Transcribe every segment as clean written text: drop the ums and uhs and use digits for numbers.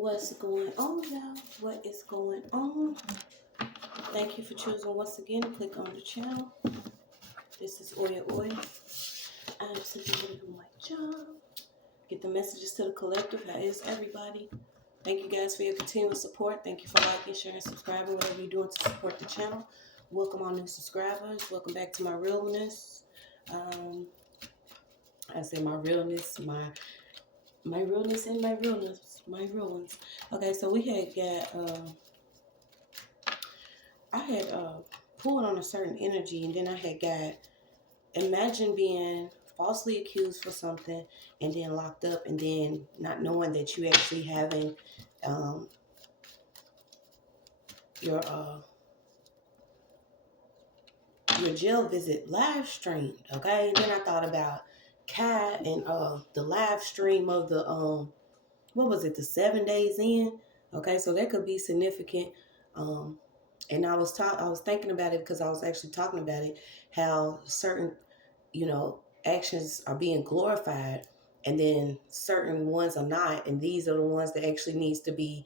What's going on, y'all? What is going on? Thank you for choosing once again to click on the channel. This is OYAOY. I'm simply here to do my job. Get the messages to the collective. How is everybody? Thank you guys for your continuous support. Thank you for liking, sharing, subscribing, whatever you're doing to support the channel. Welcome all new subscribers. Welcome back to my realness. I say my realness, my realness and my realness, my real ones. Okay, so we had got I had pulled on a certain energy, and then I had got, imagine being falsely accused for something and then locked up, and then not knowing that you actually having your jail visit live streamed. Okay, and then I thought about Kai and the live stream of the what was it, the 7 days in. Okay, so that could be significant. And I was thinking about it because I was actually talking about it, how certain, actions are being glorified and then certain ones are not. And these are the ones that actually needs to be,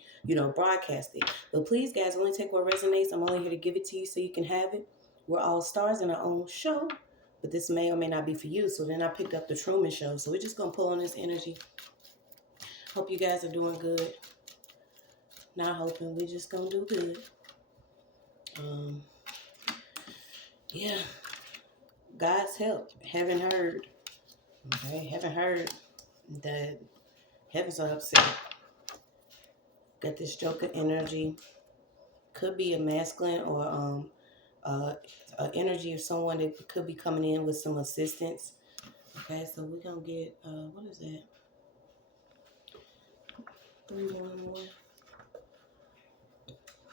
broadcasted. But please, guys, only take what resonates. I'm only here to give it to you so you can have it. We're all stars in our own show, but this may or may not be for you. So then I picked up the Truman Show. So we're just going to pull on this energy. Hope you guys are doing good. Not hoping, we just going to do good. Yeah, God's help. Haven't heard. Okay, haven't heard that heavens are upset. Got this Joker energy. Could be a masculine or an energy of someone that could be coming in with some assistance. Okay, so we're gonna get what is that? 311.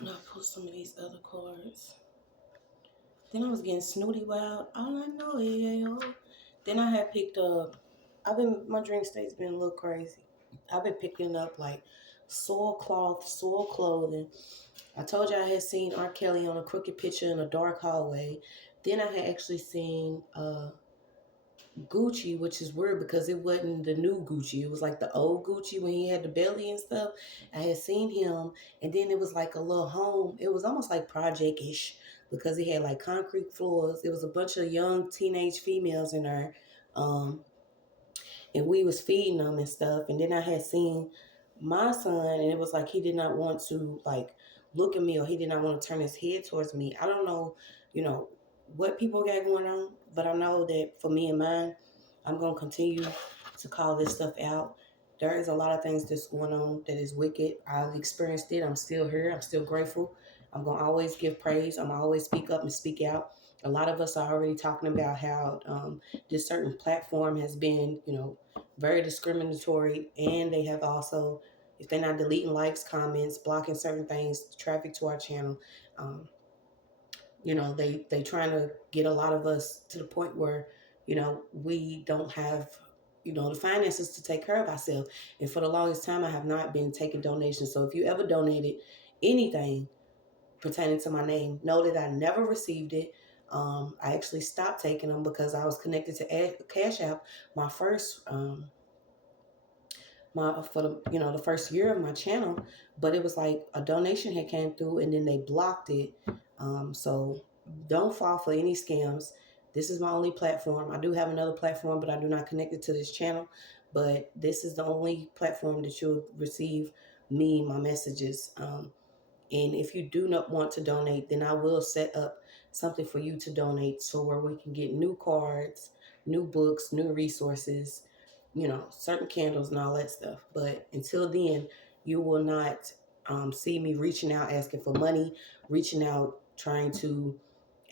I'll pull some of these other cards. Then I was getting Snooty Wild. All I know is, then I had picked up, my dream state's been a little crazy. I've been picking up like soil cloth, soil clothing. I told you I had seen R. Kelly on a crooked picture in a dark hallway. Then I had actually seen Gucci, which is weird because it wasn't the new Gucci. It was like the old Gucci when he had the belly and stuff. I had seen him, and then it was like a little home. It was almost like project-ish because he had like concrete floors. It was a bunch of young teenage females in there, and we was feeding them and stuff. And then I had seen my son, and it was like he did not want to like look at me, or he did not want to turn his head towards me. I don't know, what people got going on, but I know that for me and mine, I'm going to continue to call this stuff out. There is a lot of things that's going on that is wicked. I've experienced it. I'm still here. I'm still grateful. I'm going to always give praise. I'm going to always speak up and speak out. A lot of us are already talking about how this certain platform has been, very discriminatory, and they have also, if they're not deleting likes, comments, blocking certain things, traffic to our channel, they trying to get a lot of us to the point where, we don't have, the finances to take care of ourselves. And for the longest time, I have not been taking donations. So if you ever donated anything pertaining to my name, know that I never received it. I actually stopped taking them because I was connected to Cash App. My first, for the first year of my channel, but it was like a donation had came through and then they blocked it. So don't fall for any scams. This is my only platform. I do have another platform, but I do not connect it to this channel. But this is the only platform that you'll receive my messages. And if you do not want to donate, then I will set up something for you to donate, so where we can get new cards, new books, new resources, certain candles and all that stuff. But until then, you will not see me reaching out, asking for money, reaching out, trying to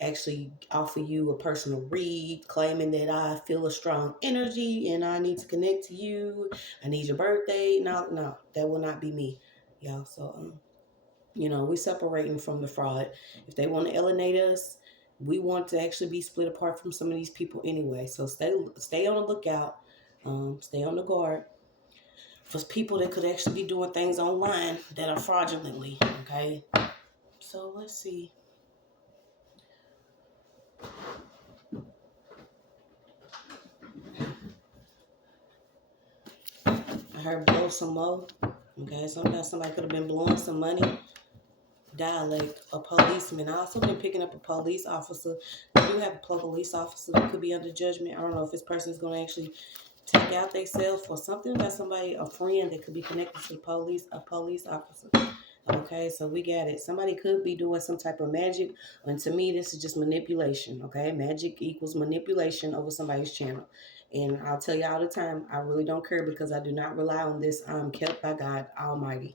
actually offer you a personal read, claiming that I feel a strong energy and I need to connect to you. I need your birthday. No, that will not be me, y'all. So, we're separating from the fraud. If they want to alienate us, we want to actually be split apart from some of these people anyway. So stay on the lookout. Stay on the guard for people that could actually be doing things online that are fraudulently, okay? So let's see. I heard blow some more. Okay, somebody could have been blowing some money. Dialect, a policeman. I also been picking up a police officer. We do have a police officer that could be under judgment. I don't know if this person is going to actually take out themselves or something about somebody, a friend that could be connected to the police, a police officer. Okay, so we got it. Somebody could be doing some type of magic, and to me, this is just manipulation. Okay, magic equals manipulation over somebody's channel. And I'll tell you all the time, I really don't care because I do not rely on this. I'm kept by God Almighty.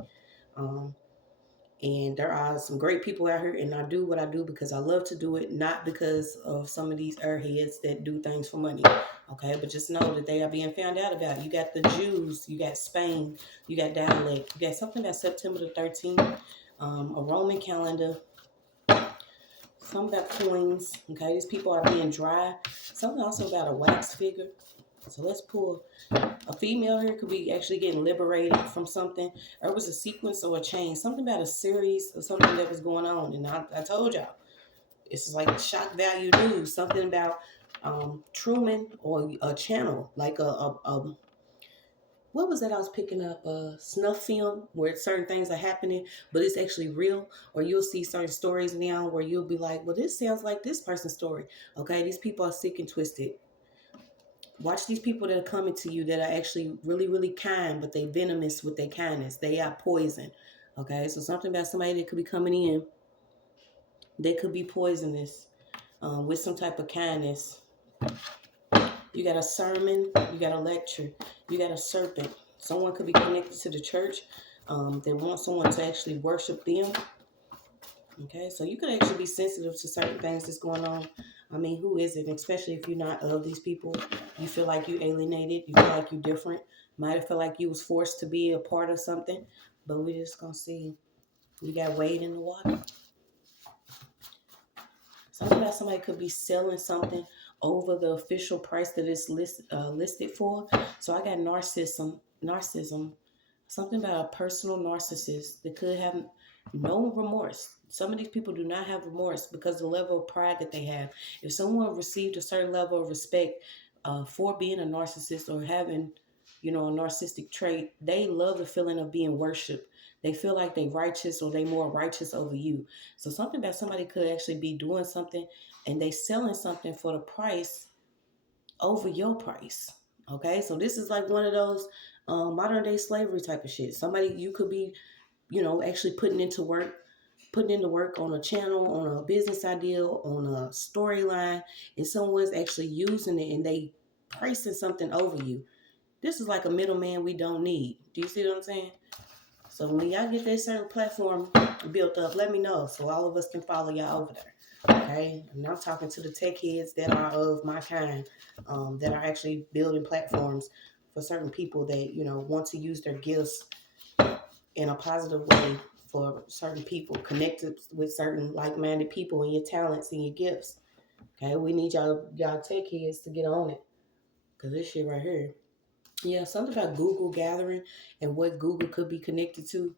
And there are some great people out here, and I do what I do because I love to do it, not because of some of these airheads that do things for money. Okay, but just know that they are being found out about. You got the Jews, you got Spain, you got dialect, you got something about September the 13th, a Roman calendar, something about coins. Okay, these people are being dry. Something also about a wax figure. So let's pull. A female here could be actually getting liberated from something. Or it was a sequence or a chain. Something about a series of something that was going on. And I told y'all, it's like shock value news. Something about Truman or a channel. Like what was that I was picking up? A snuff film where certain things are happening, but it's actually real. Or you'll see certain stories now where you'll be like, well, this sounds like this person's story. Okay, these people are sick and twisted. Watch these people that are coming to you that are actually really, really kind, but they venomous with their kindness. They are poison. Okay, so something about somebody that could be coming in, they could be poisonous with some type of kindness. You got a sermon, you got a lecture, you got a serpent. Someone could be connected to the church. They want someone to actually worship them. Okay, so you could actually be sensitive to certain things that's going on. I mean, who is it? Especially if you're not of these people, you feel like you alienated, you feel like you different. Might have felt like you was forced to be a part of something, but we're just gonna see. We got Wade in the water. Something about somebody could be selling something over the official price that it's listed for. So I got narcissism. Something about a personal narcissist that could have no remorse. Some of these people do not have remorse because of the level of pride that they have. If someone received a certain level of respect for being a narcissist or having, a narcissistic trait, they love the feeling of being worshipped. They feel like they righteous or they more righteous over you. So something about somebody could actually be doing something and they selling something for the price over your price. Okay, so this is like one of those modern day slavery type of shit. Somebody you could be, actually putting into work on a channel, on a business idea, on a storyline, and someone's actually using it and they pricing something over you. This is like a middleman we don't need. Do you see what I'm saying? So when y'all get that certain platform built up, let me know so all of us can follow y'all over there. Okay? And I'm talking to the tech heads that are of my kind, that are actually building platforms for certain people that, want to use their gifts in a positive way for certain people, connected with certain like-minded people and your talents and your gifts. Okay? We need y'all tech heads to get on it. Because this shit right here. Yeah, something about Google gathering and what Google could be connected to.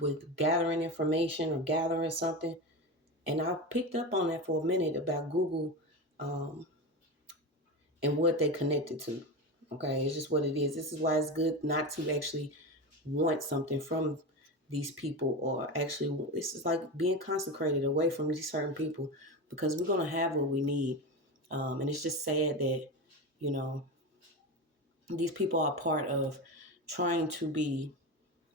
With gathering information or gathering something. And I picked up on that for a minute about Google and what they connected to. Okay, it's just what it is. This is why it's good not to actually want something from these people, or actually, this is like being consecrated away from these certain people because we're going to have what we need. And it's just sad that, these people are part of trying to be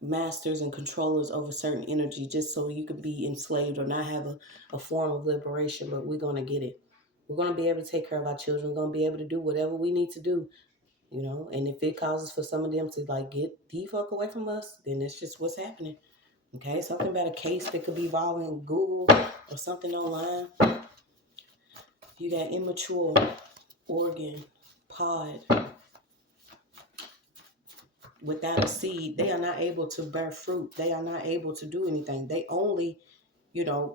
masters and controllers over certain energy just so you could be enslaved or not have a form of liberation. But we're going to get it. We're going to be able to take care of our children. We're going to be able to do whatever we need to do, and if it causes for some of them to like get the fuck away from us, then that's just what's happening. Okay, something about a case that could be involving Google or something online. You got immature organ pod without a seed. They are not able to bear fruit. They are not able to do anything. They only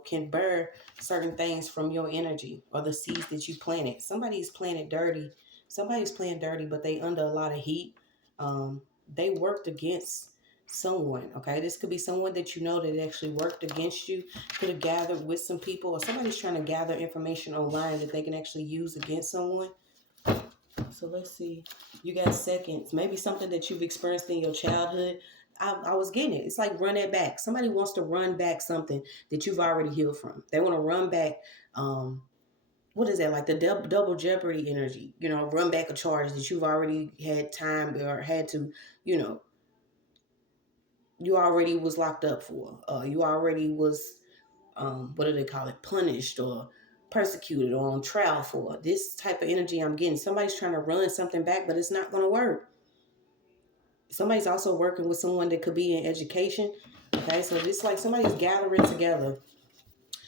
can bear certain things from your energy or the seeds that you planted. Somebody's planted dirty. Somebody's playing dirty, but they under a lot of heat. They worked against someone. Okay, this could be someone that that actually worked against you. Could have gathered with some people, or somebody's trying to gather information online that they can actually use against someone. So let's see. You got seconds. Maybe something that you've experienced in your childhood I was getting it. It's like run it back. Somebody wants to run back something that you've already healed from. They want to run back. What is that, like the double jeopardy energy? Run back a charge that you've already had time or had to, you know, you already was locked up for. You already was, what do they call it, punished or persecuted or on trial for. This type of energy I'm getting. Somebody's trying to run something back, but it's not going to work. Somebody's also working with someone that could be in education. Okay, so it's like somebody's gathering together,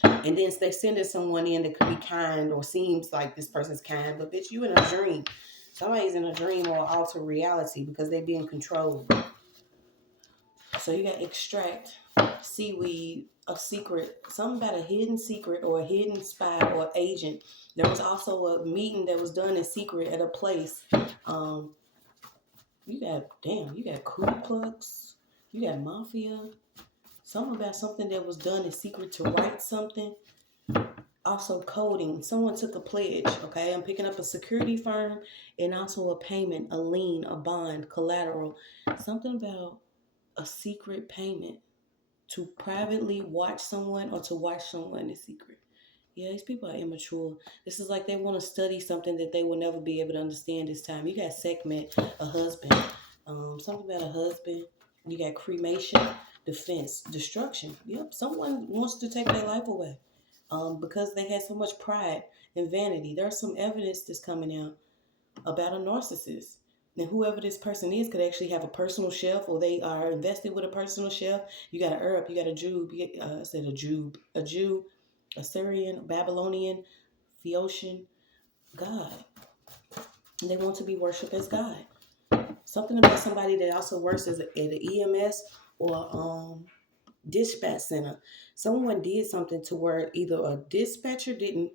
and then they sending someone in that could be kind or seems like this person's kind, but bitch, you in a dream. Somebody's in a dream or alter reality because they're being controlled. So you got to extract seaweed, a secret, something about a hidden secret or a hidden spy or agent. There was also a meeting that was done in secret at a place. You got Ku Klux, you got mafia. Something about something that was done in secret to write something. Also coding. Someone took a pledge. Okay, I'm picking up a security firm and also a payment, a lien, a bond, collateral. Something about a secret payment to privately watch someone or to watch someone in secret. Yeah, these people are immature. This is like they want to study something that they will never be able to understand this time. You got Sekhmet, a husband. Something about a husband. You got cremation, defense, destruction. Yep, someone wants to take their life away because they had so much pride and vanity. There's some evidence that's coming out about a narcissist. And whoever this person is could actually have a personal chef, or they are invested with a personal chef. You got an Arab, you got a Jew, I said a Jew, a Syrian, Babylonian, Phoenician, God. And they want to be worshipped as God. Something about somebody that also works as at an EMS or dispatch center. Someone did something to where either a dispatcher didn't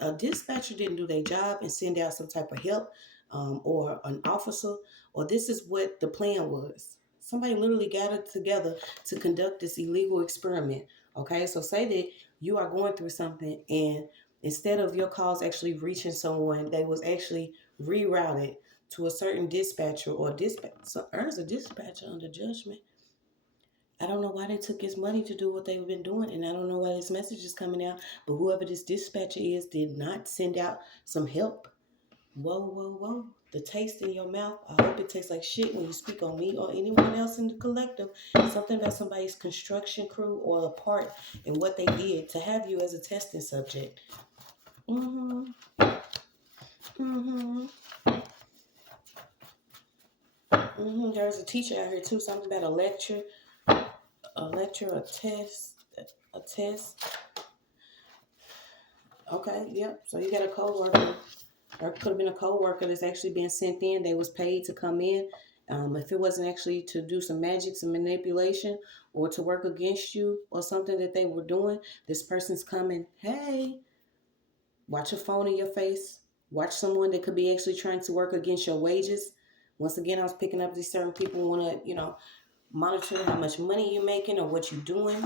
do their job and send out some type of help, or an officer, or this is what the plan was. Somebody literally gathered together to conduct this illegal experiment. Okay, so say that you are going through something, and instead of your calls actually reaching someone, they was actually rerouted to a certain dispatcher or dispatch. So earns a dispatcher under judgment. I don't know why they took his money to do what they've been doing, and I don't know why this message is coming out. But whoever this dispatcher is did not send out some help. Whoa, whoa, whoa. The taste in your mouth, I hope it tastes like shit when you speak on me or anyone else in the collective. Something about somebody's construction crew or a part in what they did to have you as a testing subject. There's a teacher out here too. Something about a lecture, a test. Okay, yep. So you got a co-worker. Or it could have been a co-worker that's actually been sent in. They was paid to come in. If it wasn't actually to do some magic, some manipulation, or to work against you or something that they were doing, this person's coming, hey, watch a phone in your face. Watch someone that could be actually trying to work against your wages. Once again, I was picking up these certain people want to, monitor how much money you're making or what you're doing.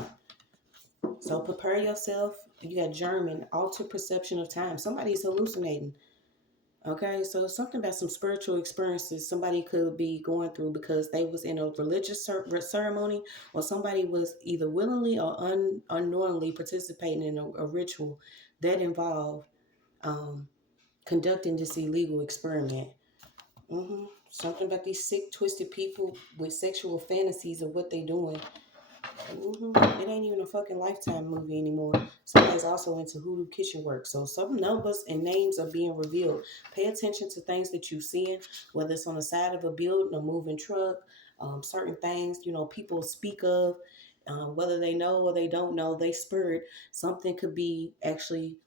So prepare yourself. You got German, alter perception of time. Somebody's hallucinating. Okay, so something about some spiritual experiences somebody could be going through because they was in a religious ceremony, or somebody was either willingly or unknowingly participating in a ritual that involved conducting this illegal experiment. Something about these sick, twisted people with sexual fantasies of what they doing. It ain't even a fucking Lifetime movie anymore. Somebody's also into Hoodoo Kitchen Work. So some numbers and names are being revealed. Pay attention to things that you're seeing, whether it's on the side of a building, a moving truck, certain things, people speak of, whether they know or they don't know, they spirit. Something could be actually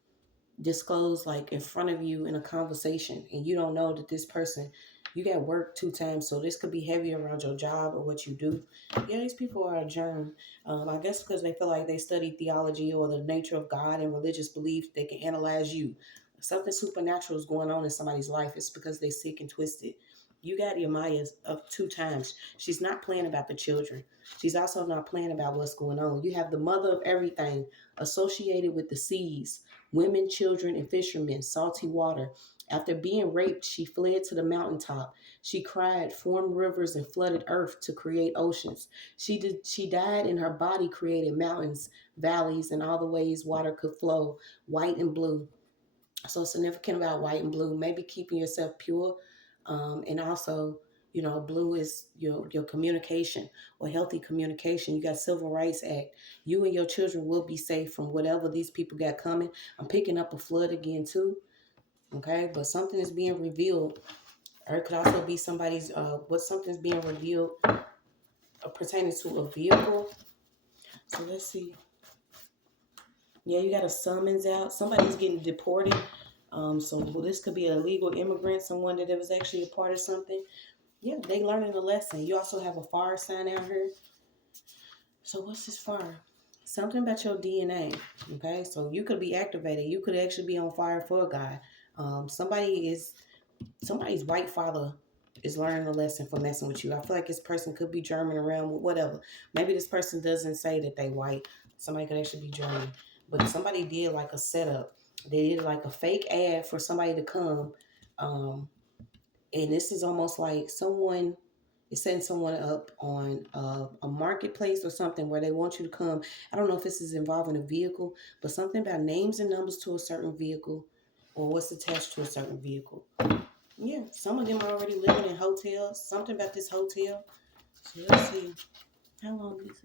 disclosed like in front of you in a conversation, and you don't know that this person, you got work 2 times, so this could be heavy around your job or what you do. Yeah, these people are a germ. I guess because they feel like they study theology or the nature of God and religious belief, they can analyze you. Something supernatural is going on in somebody's life. It's because they sick and twisted. You got your Maya of 2 times. She's not playing about the children. She's also not playing about what's going on. You have the mother of everything associated with the seas, women, children, and fishermen, salty water. After being raped, she fled to the mountaintop. She cried, formed rivers, and flooded earth to create oceans. She died, and her body created mountains, valleys, and all the ways water could flow, white and blue. So significant about white and blue, maybe keeping yourself pure. And also, blue is your communication or healthy communication. You got Civil Rights Act. You and your children will be safe from whatever these people got coming. I'm picking up a flood again too. Okay, but something is being revealed. Or it could also be somebody's what something's being revealed pertaining to a vehicle. So let's see. Yeah, you got a summons out. Somebody's getting deported. So this could be a legal immigrant, someone that was actually a part of something. Yeah, they learning a lesson. You also have a fire sign out here. So what's this fire? Something about your DNA. Okay, so you could be activated. You could actually be on fire for a guy. Somebody's white father is learning a lesson for messing with you. I feel like this person could be German around with whatever. Maybe this person doesn't say that they white. Somebody could actually be German. But somebody did like a setup. They did like a fake ad for somebody to come. And this is almost like someone is setting someone up on a marketplace or something where they want you to come. I don't know if this is involving a vehicle, but something about names and numbers to a certain vehicle or what's attached to a certain vehicle. Yeah, some of them are already living in hotels. Something about this hotel. So let's see. How long is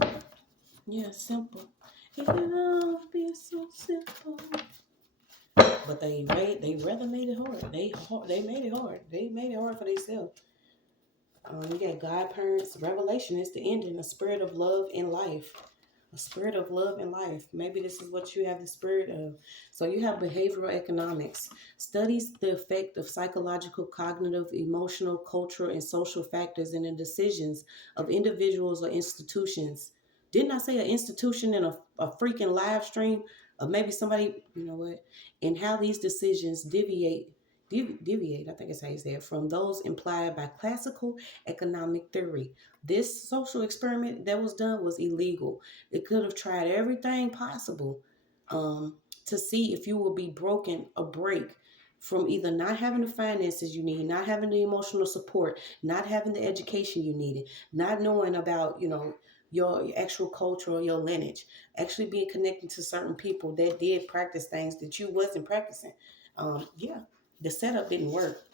it? Yeah, simple. It can all be so simple. But they rather made it hard. They made it hard. They made it hard for themselves. You got God parents. Revelation is the ending. A spirit of love in life. A spirit of love and life. Maybe this is what you have the spirit of. So you have behavioral economics. Studies the effect of psychological, cognitive, emotional, cultural, and social factors in the decisions of individuals or institutions. Didn't I say an institution in a freaking live stream? Or maybe somebody, you know what? And how these decisions deviate, I think it's how you say it, from those implied by classical economic theory. This social experiment that was done was illegal. It could have tried everything possible to see if you will be broken a break from either not having the finances you need, not having the emotional support, not having the education you needed, not knowing about, your actual culture or your lineage, actually being connected to certain people that did practice things that you wasn't practicing. Yeah, the setup didn't work.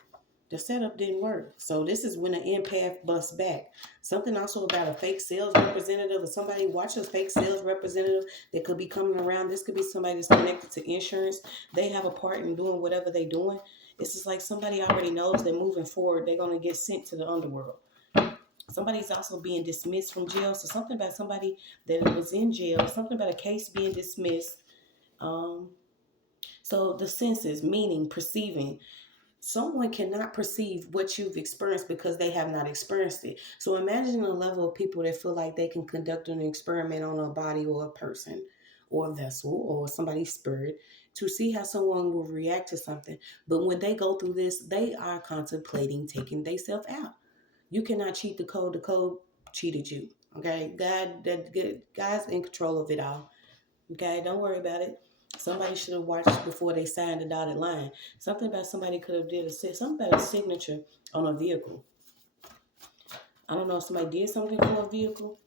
The setup didn't work. So this is when an empath busts back. Something also about a fake sales representative or somebody watch a fake sales representative that could be coming around. This could be somebody that's connected to insurance. They have a part in doing whatever they're doing. It's just like somebody already knows they're moving forward. They're going to get sent to the underworld. Somebody's also being dismissed from jail. So something about somebody that was in jail. Something about a case being dismissed. So the senses, meaning, perceiving. Someone cannot perceive what you've experienced because they have not experienced it. So imagine the level of people that feel like they can conduct an experiment on a body or a person or a vessel or somebody's spirit to see how someone will react to something. But when they go through this, they are contemplating taking themselves out. You cannot cheat the code. The code cheated you. Okay, God's in control of it all. Okay, don't worry about it. Somebody should have watched before they signed the dotted line. Something about somebody could have did something about a signature on a vehicle. I don't know if somebody did something for a vehicle.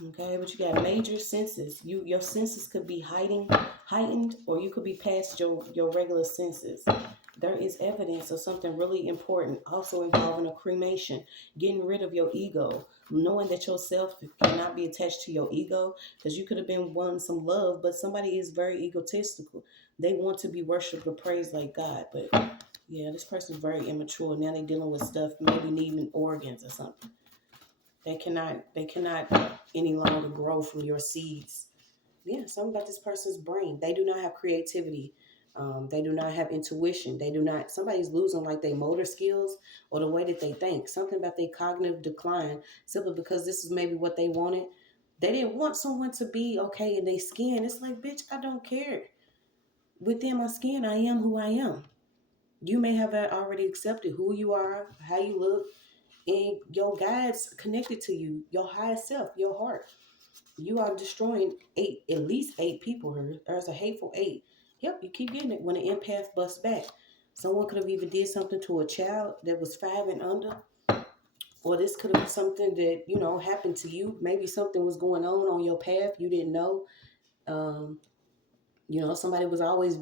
Okay, but you got major senses. Your senses could be heightened, or you could be past your regular senses. There is evidence of something really important, also involving a cremation, getting rid of your ego, knowing that yourself cannot be attached to your ego, because you could have been wanting some love, but somebody is very egotistical. They want to be worshipped or praised like God, but yeah, this person's very immature. Now they're dealing with stuff, maybe needing organs or something. They cannot any longer grow from your seeds. Yeah, something about this person's brain. They do not have creativity. They do not have intuition. They do not. Somebody's losing like their motor skills or the way that they think. Something about their cognitive decline simply because this is maybe what they wanted. They didn't want someone to be okay in their skin. It's like, bitch, I don't care. Within my skin, I am who I am. You may have already accepted who you are, how you look, and your guides connected to you, your higher self, your heart. You are destroying at least 8 people here. There's a hateful 8. Yep, you keep getting it when an empath busts back. Someone could have even did something to a child that was 5 and under, or this could have been something that happened to you. Maybe something was going on your path you didn't know. Um, somebody was always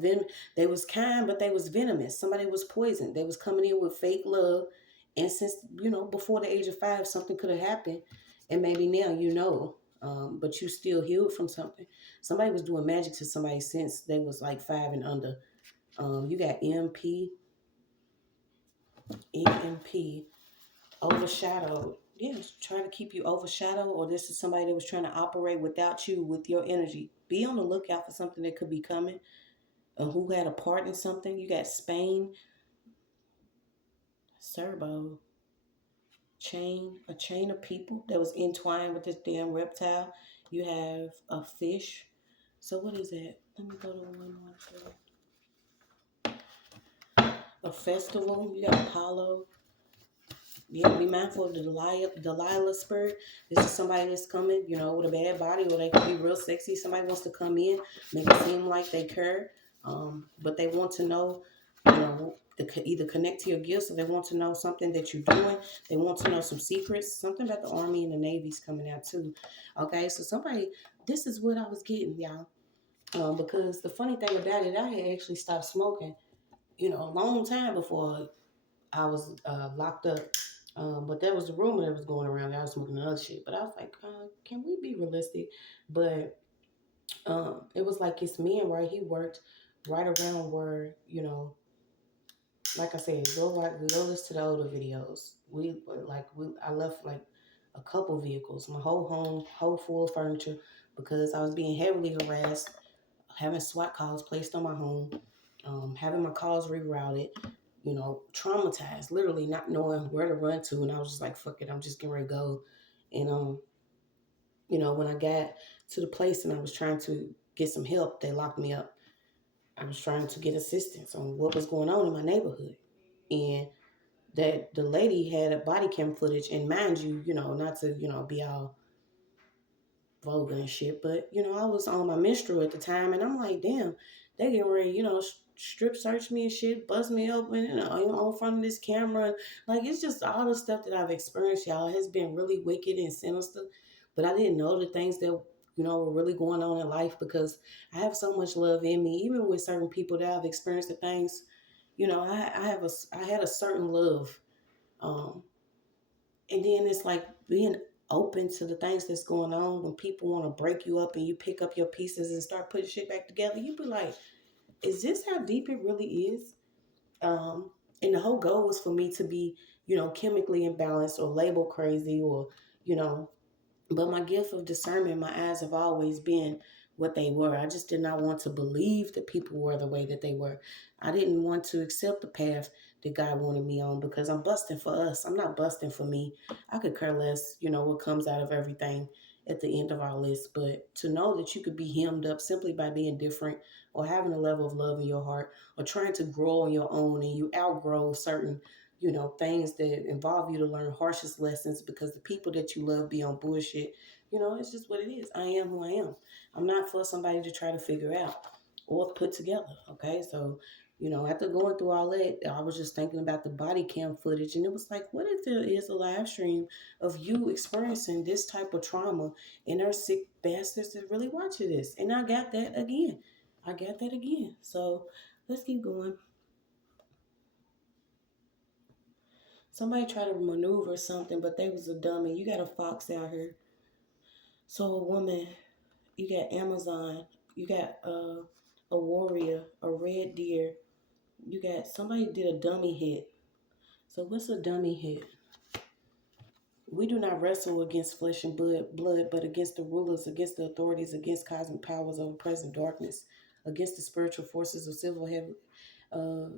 they was kind, but they was venomous. Somebody was poisoned. They was coming in with fake love. And since, before the age of 5, something could have happened. And maybe now but you still healed from something. Somebody was doing magic to somebody since they was like 5 and under. You got EMP, overshadowed. Yes, trying to keep you overshadowed, or this is somebody that was trying to operate without you with your energy. Be on the lookout for something that could be coming. Who had a part in something. You got Spain, Serbo, a chain of people that was entwined with this damn reptile. You have a fish. So what is that? Let me go to 112. A festival. You got Apollo. Yeah, be mindful of the Delilah spirit. This is somebody that's coming, with a bad body, or they could be real sexy. Somebody wants to come in, make it seem like they care, but they want to know, either connect to your gifts, or they want to know something that you're doing. They want to know some secrets. Something about the Army and the Navy's coming out too. Okay, so this is what I was getting, y'all. Because the funny thing about it, I had actually stopped smoking, a long time before I was locked up. But there was a rumor that was going around that I was smoking other shit. But I was like, can we be realistic? But it was like it's me and right. He worked right around where, like I said, go listen to the older videos. I left like a couple vehicles, my whole home, whole full of furniture, because I was being heavily harassed, having SWAT calls placed on my home, having my calls rerouted, traumatized, literally not knowing where to run to. And I was just like, fuck it, I'm just getting ready to go. And, when I got to the place and I was trying to get some help, they locked me up. I was trying to get assistance on what was going on in my neighborhood. And that the lady had a body cam footage. And mind you, not to, be all vulgar and shit, but I was on my menstrual at the time, and I'm like, damn, they getting ready, strip search me and shit, bust me open, in front of this camera. Like, it's just all the stuff that I've experienced, y'all, has been really wicked and sinister. But I didn't know the things that were really going on in life, because I have so much love in me, even with certain people that I've experienced the things. I had a certain love, um, and then it's like being open to the things that's going on. When people want to break you up and you pick up your pieces and start putting shit back together, you be like, is this how deep it really is? And the whole goal was for me to be, chemically imbalanced or label crazy, or, you know, but my gift of discernment, my eyes have always been what they were. I just did not want to believe that people were the way that they were. I didn't want to accept the path that God wanted me on, because I'm busting for us. I'm not busting for me. I could care less, what comes out of everything at the end of our list. But to know that you could be hemmed up simply by being different, or having a level of love in your heart, or trying to grow on your own, and you outgrow certain things that involve you to learn harshest lessons because the people that you love be on bullshit. It's just what it is. I am who I am. I'm not for somebody to try to figure out or put together. Okay. So, after going through all that, I was just thinking about the body cam footage, and it was like, what if there is a live stream of you experiencing this type of trauma, and there's sick bastards that really watching this? And I got that again. So let's keep going. Somebody tried to maneuver something, but they was a dummy. You got a fox out here. So a woman, you got Amazon, you got a warrior, a red deer. You got somebody did a dummy hit. So what's a dummy hit? We do not wrestle against flesh and blood, but against the rulers, against the authorities, against cosmic powers of present darkness, against the spiritual forces of civil heaven, uh,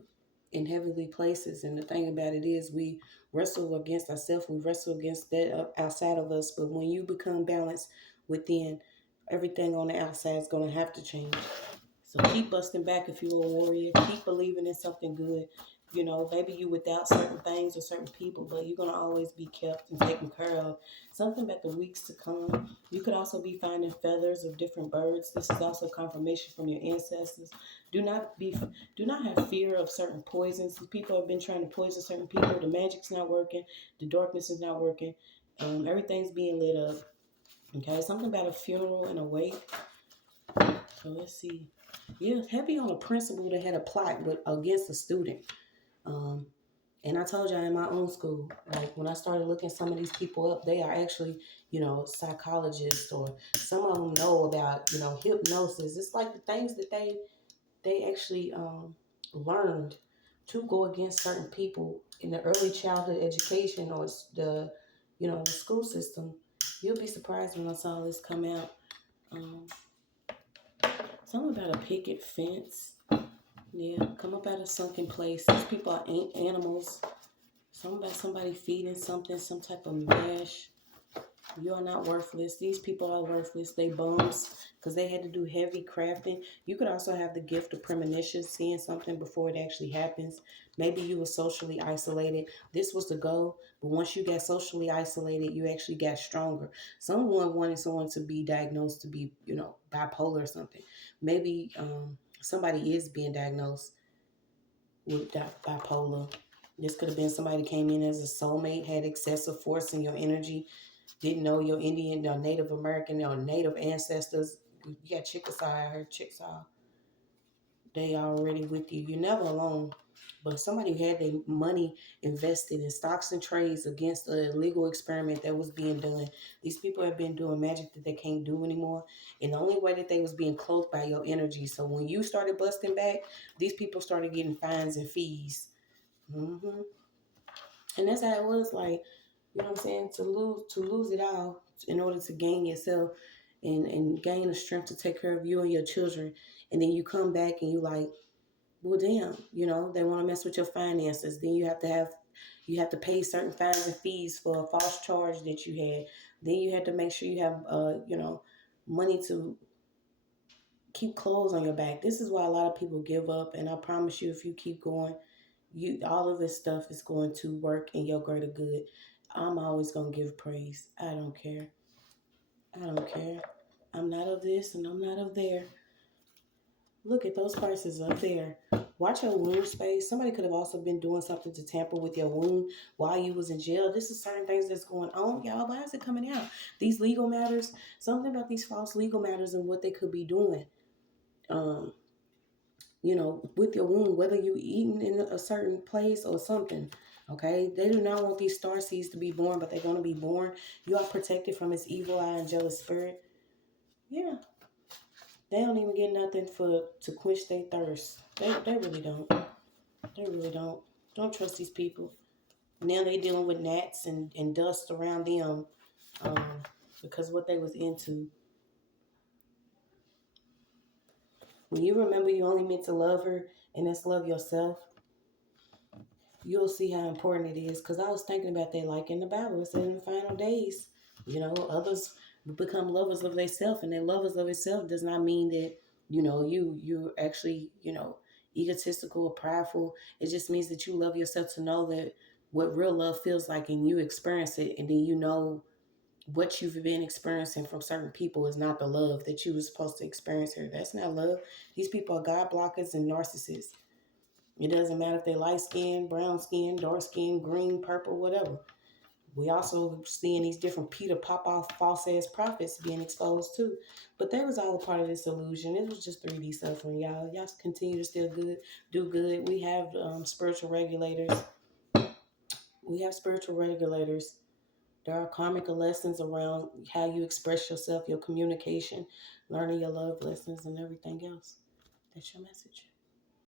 in heavenly places. And the thing about it is, we wrestle against ourselves. We wrestle against that outside of us. But when you become balanced within, everything on the outside is going to have to change. So keep busting back if you're a warrior. Keep believing in something good. You know, maybe you without certain things or certain people, but you're gonna always be kept and taken care of. Something about the weeks to come. You could also be finding feathers of different birds. This is also confirmation from your ancestors. Do not be, do not have fear of certain poisons. People have been trying to poison certain people. The magic's not working. The darkness is not working. Everything's being lit up. Okay, something about a funeral and a wake. So let's see. Yeah, heavy on a principal that had a plot against a student. Um, and I told y'all in my own school, like when I started looking some of these people up, they are actually, psychologists, or some of them know about, hypnosis. It's like the things that they actually learned to go against certain people in the early childhood education or the school system. You'll be surprised when I saw this come out. Um, Something about a picket fence. Yeah, come up out of sunken place. These people are ain't animals. Something about somebody feeding something, some type of mash. You are not worthless. These people are worthless. They bums because they had to do heavy crafting. You could also have the gift of premonition, seeing something before it actually happens. Maybe you were socially isolated. This was the goal, but once you got socially isolated, you actually got stronger. Someone wanted someone to be diagnosed to be, bipolar or something. Maybe somebody is being diagnosed with bipolar. This could have been somebody that came in as a soulmate, had excessive force in your energy, didn't know your Indian or Native American or Native ancestors. You got Chickasaw, I heard Chickasaw. They already with you. You're never alone. But somebody who had their money invested in stocks and trades against an illegal experiment that was being done. These people have been doing magic that they can't do anymore. And the only way that they was being cloaked by your energy. So when you started busting back, these people started getting fines and fees. Mm-hmm. And that's how it was, like, you know what I'm saying, to lose it all in order to gain yourself and gain the strength to take care of you and your children. And then you come back and you like, well, damn, they want to mess with your finances. Then you have to pay certain fines and fees for a false charge that you had. Then you have to make sure you have money to keep clothes on your back. This is why a lot of people give up. And I promise you, if you keep going, all of this stuff is going to work in your greater good. I'm always going to give praise. I don't care. I don't care. I'm not of this and I'm not of there. Look at those prices up there. Watch your wound space. Somebody could have also been doing something to tamper with your wound while you was in jail. This is certain things that's going on, y'all. Why is it coming out? These legal matters, something about these false legal matters and what they could be doing. With your wound, whether you eating in a certain place or something. Okay, they do not want these star seeds to be born, but they're going to be born. You are protected from its evil eye and jealous spirit. Yeah, they don't even get nothing to quench their thirst. They really don't. They really don't. Don't trust these people. Now they dealing with gnats and dust around them um, because what they was into. When you remember you only meant to love her, and that's love yourself, you'll see how important it is. Because I was thinking about that, like in the Bible, it said in the final days, others will become lovers of themselves, and then lovers of itself does not mean that, you're actually, egotistical or prideful. It just means that you love yourself to know that what real love feels like, and you experience it, and then what you've been experiencing from certain people is not the love that you were supposed to experience here. That's not love. These people are God blockers and narcissists. It doesn't matter if they light skin, brown skin, dark skin, green, purple, whatever. We also seeing these different Peter Popoff false ass prophets being exposed too. But that was all a part of this illusion. It was just 3D suffering, y'all. Y'all continue to still do good. We have spiritual regulators. We have spiritual regulators. There are karmic lessons around how you express yourself, your communication, learning your love lessons, and everything else. That's your message.